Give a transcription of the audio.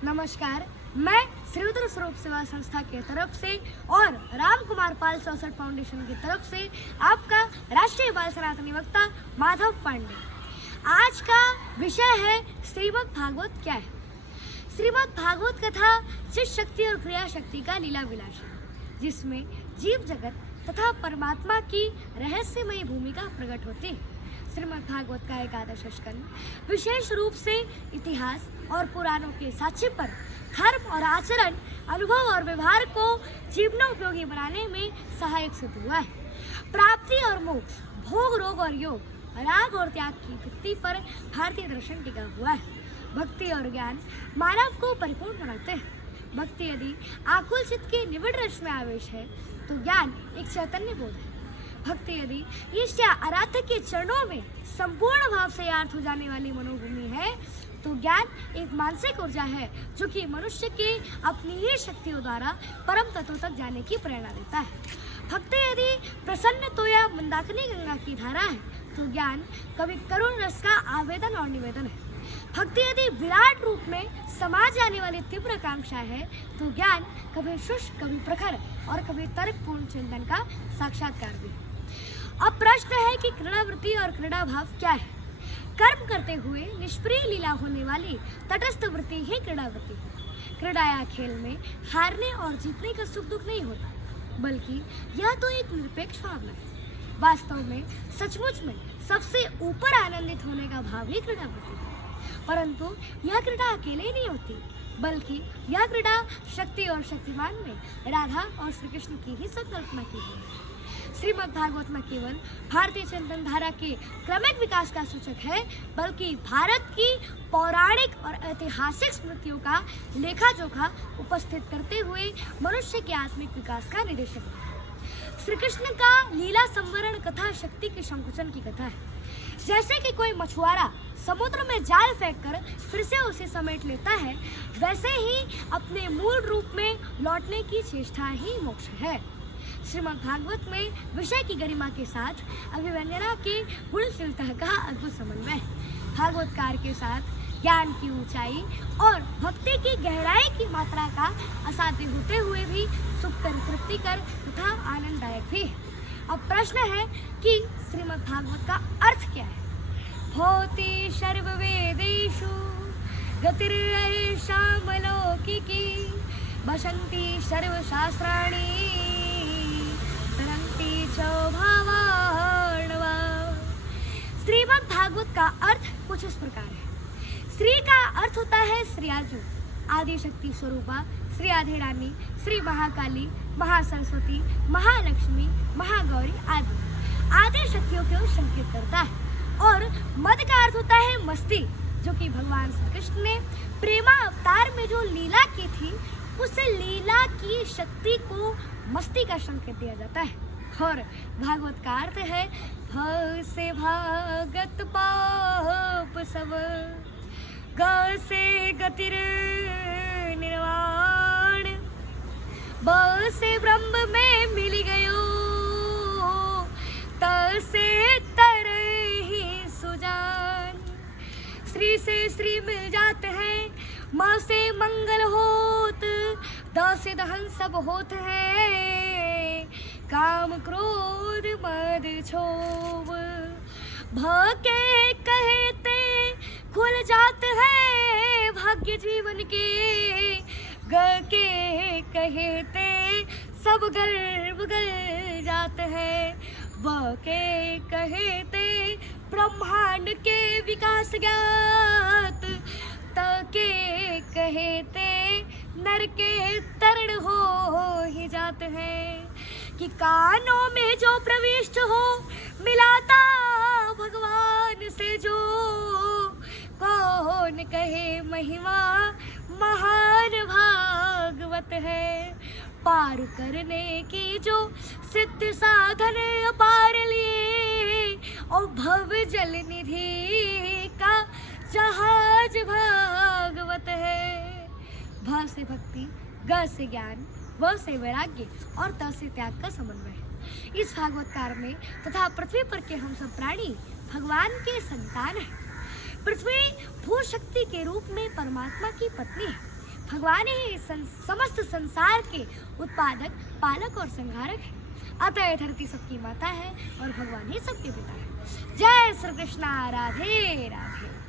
नमस्कार, मैं श्री रुद्र स्वरूप सेवा संस्था के तरफ से और राम कुमार पाल 64 फाउंडेशन की तरफ से आपका राष्ट्रीय बाल सनातनी वक्ता माधव पांडे। आज का विषय है श्रीमद् भागवत क्या है। श्रीमद् भागवत कथा चित शक्ति और क्रिया शक्ति का लीला विलास है, जिसमें जीव जगत तथा परमात्मा की रहस्यमयी भूमिका प्रकट होती है। श्रीमद् भागवत का 11वां स्कंद विशेष रूप से इतिहास और पुराणों के साक्ष्य पर धर्म और आचरण, अनुभव और व्यवहार को जीवनोपयोगी बनाने में सहायक सिद्ध हुआ है। प्राप्ति और मोक्ष, भोग, रोग और योग, राग और त्याग की भित्ति पर भारतीय दर्शन टिका हुआ है। भक्ति और ज्ञान मानव को परिपूर्ण बनाते हैं। भक्ति यदि आकुल चित्त के निविड़ रस में आवेश है तो ज्ञान एक चैतन्य बोध है। भक्ति यदि ईश या आराध्य के चरणों में संपूर्ण भाव से यार्थ हो जाने वाली मनोभूमि है तो ज्ञान एक मानसिक ऊर्जा है जो कि मनुष्य के अपनी ही शक्तियों द्वारा परम तत्व तक जाने की प्रेरणा देता है। भक्ति यदि प्रसन्न तो या मंदाकिनी गंगा की धारा है तो ज्ञान कभी करुण रस का आवेदन और निवेदन है। भक्ति यदि विराट रूप में समा जाने वाली तीव्र आकांक्षा है तो ज्ञान कभी शुष्क, कभी प्रखर और कभी तर्कपूर्ण चिंतन का साक्षात्कार भी है। अब प्रश्न है कि क्रीड़ावृत्ति और क्रीड़ा भाव क्या है। कर्म करते हुए निष्प्रिय लीला होने वाली तटस्थ वृत्ति ही क्रीड़ावृत्ति है। क्रीड़ा या खेल में हारने और जीतने का सुख दुख नहीं होता, बल्कि यह तो एक निरपेक्ष भावना है। वास्तव में सचमुच में सबसे ऊपर आनंदित होने का भाव ही क्रीड़ावृत्ति है। परंतु यह क्रीड़ा अकेले ही नहीं होती, बल्कि यह क्रीड़ा शक्ति और शक्तिमान में राधा और श्री कृष्ण की ही संकल्पना की गई है। श्रीमद् भागवत न केवल भारतीय चिंतन धारा के क्रमिक विकास का सूचक है, बल्कि भारत की पौराणिक और ऐतिहासिक स्मृतियों का लेखा जोखा उपस्थित करते हुए मनुष्य के आत्मिक विकास का निर्देशक है। श्री कृष्ण का लीला संवरण कथा शक्ति के संकुचन की कथा है। जैसे कि कोई मछुआरा समुद्र में जाल फेंककर फिर से उसे समेट लेता है, वैसे ही अपने मूल रूप में लौटने की चेष्टा ही मोक्ष है। श्रीमद् भागवत में विषय की गरिमा के साथ अभिव्यंजना के गुणशीलता का अद्भुत समन्वय है। भागवतकार के साथ ज्ञान की ऊंचाई और भक्ति की गहराई की मात्रा का असाध्य होते हुए भी सुखकर, तृप्तिकर तथा आनंददायक भी है। अब प्रश्न है कि श्रीमद् भागवत का अर्थ क्या है। भवति सर्ववेदेषु गतिर्यैषां लौकिकी वसन्ति सर्वशास्त्राणि तरन्ति च भावार्णवा। श्रीमद् भागवत का अर्थ कुछ इस प्रकार है। श्री का अर्थ होता है श्रीयाजु, आदि शक्ति स्वरूपा, श्री आधे रानी, श्री महाकाली, महासरस्वती, महालक्ष्मी, महागौरी आदि आदि शक्तियों को संकेत करता है। और मद का अर्थ होता है मस्ती, जो कि भगवान श्री कृष्ण ने प्रेमा अवतार में जो लीला की थी उस लीला की शक्ति को मस्ती का संकेत दिया जाता है। और भागवत का अर्थ है भ से भागत पाप सब, ग से गतिर निर्वाण, ब से ब्रह्म में मिल गयो, त से तर ही सुजान। श्री से श्री मिल जाते हैं, माँ से मंगल होत, द से दहन सब होत है, काम क्रोध मद क्षोभ, भ के कहते खुल जाते हैं भाग्य जीवन के, ग के कहते सब गर्व गल जाते हैं, व के कहते ब्रह्मांड के विकास ज्ञात, त के कहते नर के तरण हो ही जाते हैं। कि कानों में जो प्रविष्ट हो मिलाता भगवान से जो, कौन कहे महिमा महान भागवत है। पार करने की जो सिद्ध साधन अपार लिए, और भव जल निधि का जहाज भागवत है। भ से भक्ति, ग से ज्ञान, व से वैराग्य और त से त्याग का समन्वय है। इस भागवतकार में तथा पृथ्वी पर के हम सब प्राणी भगवान के संतान हैं। पृथ्वी भू शक्ति के रूप में परमात्मा की पत्नी है। भगवान ही समस्त संसार के उत्पादक, पालक और संहारक है। अतः यह धरती सबकी माता है और भगवान ही सबके पिता है। जय श्री कृष्णा। राधे राधे।